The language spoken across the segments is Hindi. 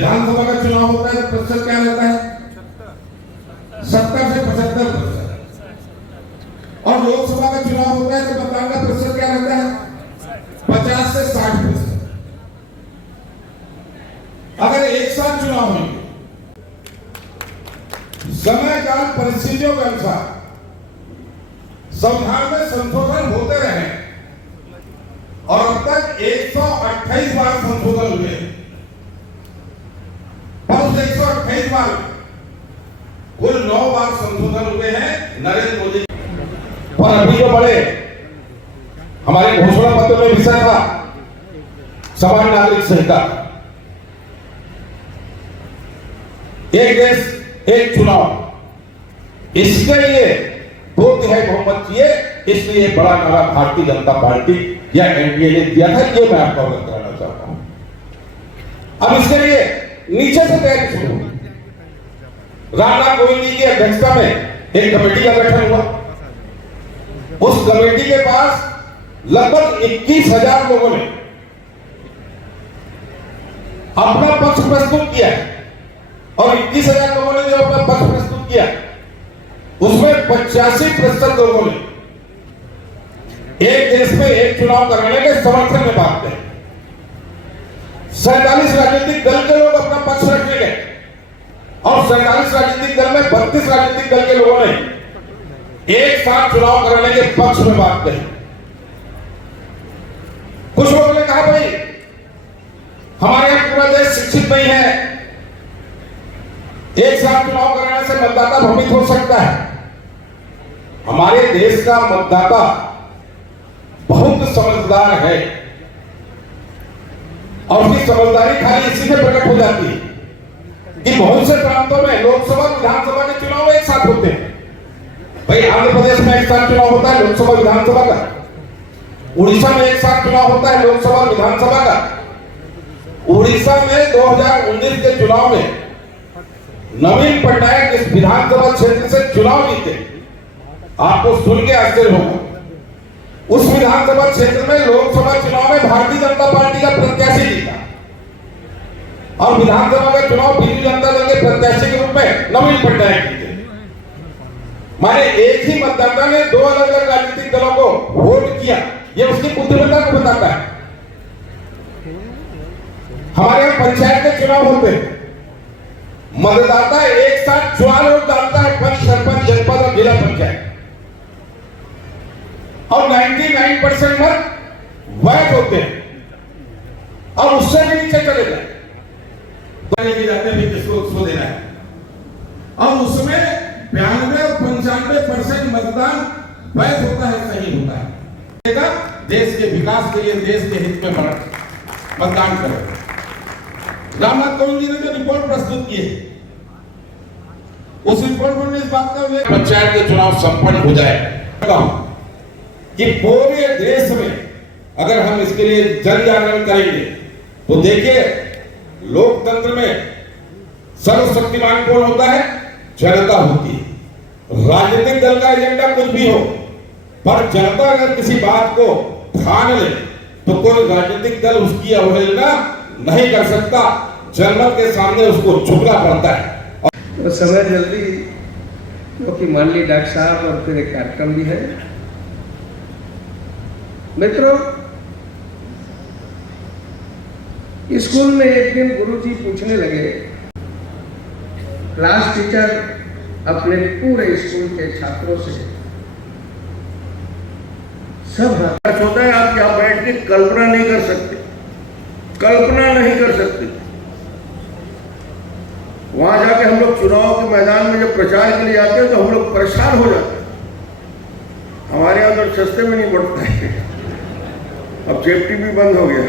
विधानसभा का चुनाव होता है तो प्रतिशत क्या रहता है? 70 से 75%। और लोकसभा का चुनाव होता है तो मतदान का प्रतिशत क्या रहता है? 50 से 60%। अगर एक साथ चुनाव होंगे, समय काल परिस्थितियों के अनुसार संविधान में संशोधन होते रहे और अब तक 128 बार संशोधन हुए। और उस 128 बार कुल 9 बार संशोधन हुए हैं नरेंद्र मोदी। और अभी जो बड़े हमारे घोषणा पत्र में विषय था समान नागरिक संहिता, एक देश एक चुनाव, इसके लिए 2/3 बहुमत चाहिए। इसलिए बड़ा नारा भारतीय जनता पार्टी या एनडीए ने दिया था, ये मैं आपको अवगत कराना चाहता हूं। अब इसके लिए नीचे से तैयारी शुरू हुई। रामनाथ कोविंद जी की अध्यक्षता में एक कमेटी का गठन हुआ। उस कमेटी के पास लगभग 21,000 लोगों ने अपना पक्ष प्रस्तुत किया और 21,000 लोगों ने जो अपना पक्ष प्रस्तुत किया उसमें 85% लोगों ने एक देश में एक चुनाव कराने के समर्थन में बात कही। 47 राजनीतिक दल के लोग अपना पक्ष रखने गए और 47 राजनीतिक दल में 32 राजनीतिक दल के लोगों ने एक साथ चुनाव कराने के पक्ष में बात कही। कुछ लोगों ने कहा भाई हमारे यहां पूरा देश शिक्षित नहीं है, एक साथ चुनाव कराने से मतदाता भ्रमित हो सकता है। हमारे देश का मतदाता बहुत समझदार है और उसकी समझदारी खाली इसी से प्रकट हो जाती है कि बहुत से प्रांतों में लोकसभा विधानसभा के चुनाव एक साथ होते हैं। भाई आंध्र प्रदेश में एक साथ चुनाव होता है लोकसभा विधानसभा का, उड़ीसा में एक साथ चुनाव होता है लोकसभा विधानसभा का। उड़ीसा में 2019 के चुनाव में नवीन पटनायक इस विधानसभा क्षेत्र से चुनाव जीते। आपको सुन के आश्चर्य होगा, उस विधानसभा क्षेत्र में लोकसभा चुनाव में भारतीय जनता पार्टी का प्रत्याशी जीता और विधानसभा का चुनाव बीजेपी जनता दल के प्रत्याशी के रूप में नवीन पटनायक जीते। माने एक ही मतदाता ने 2 अलग-अलग राजनीतिक दलों को वोट किया। ये उसकी बुद्धिमत्ता को बताता है। हमारे यहाँ पंचायत के चुनाव होते हैं, मतदाता एक साथ 4 वोट डालता है, पंच, सरपंच, जनपद और जिला पंचायत, और 99% मत वैध होते हैं और उससे भी नीचे चले जाए जाते हैं जिसको उसको देना है। और उसमें 92 और 95% मतदान वैध होता है, सही होता है। देश के विकास के लिए, देश के हित में मतदान करें। रामनाथ कोविंद जी ने जो रिपोर्ट प्रस्तुत की है उस रिपोर्ट में इस बात का पंचायत के चुनाव संपन्न हो जाए कि पूरे देश में अगर हम इसके लिए जन जागरण करेंगे तो देखिए लोकतंत्र में सर्वशक्तिमान कौन होता है? जनता होती है। राजनीतिक दल का एजेंडा कुछ भी हो, पर जनता अगर किसी बात को ठान ले तो कोई राजनीतिक दल उसकी अवहेलना नहीं कर सकता। जनता के सामने उसको झुकना पड़ता है। तो समय जल्दी क्योंकि मान ली डॉक्टर साहब और फिर एक कार्यक्रम भी है। मित्रों, स्कूल में एक दिन गुरुजी पूछने लगे, क्लास टीचर अपने पूरे स्कूल के छात्रों से सब होता है, आप यहाँ बैठ के कल्पना नहीं कर सकते, कल्पना नहीं कर सकते। वहां जाके हम लोग चुनाव के मैदान में जब प्रचार के लिए जाते हैं तो हम लोग परेशान हो जाते हैं। हमारे यहाँ तो सस्ते में नहीं बढ़ता है, अब सेफ्टी भी बंद हो गया।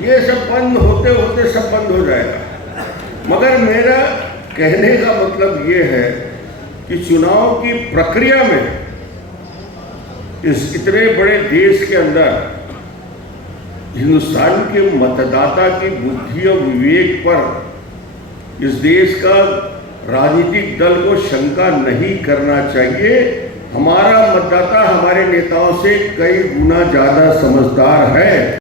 ये सब बंद होते होते सब बंद हो जाएगा। मगर मेरा कहने का मतलब ये है कि चुनाव की प्रक्रिया में इस इतने बड़े देश के अंदर हिंदुस्तान के मतदाता की बुद्धि और विवेक पर इस देश का राजनीतिक दल को शंका नहीं करना चाहिए। हमारा मतदाता हमारे नेताओं से कई गुना ज्यादा समझदार है।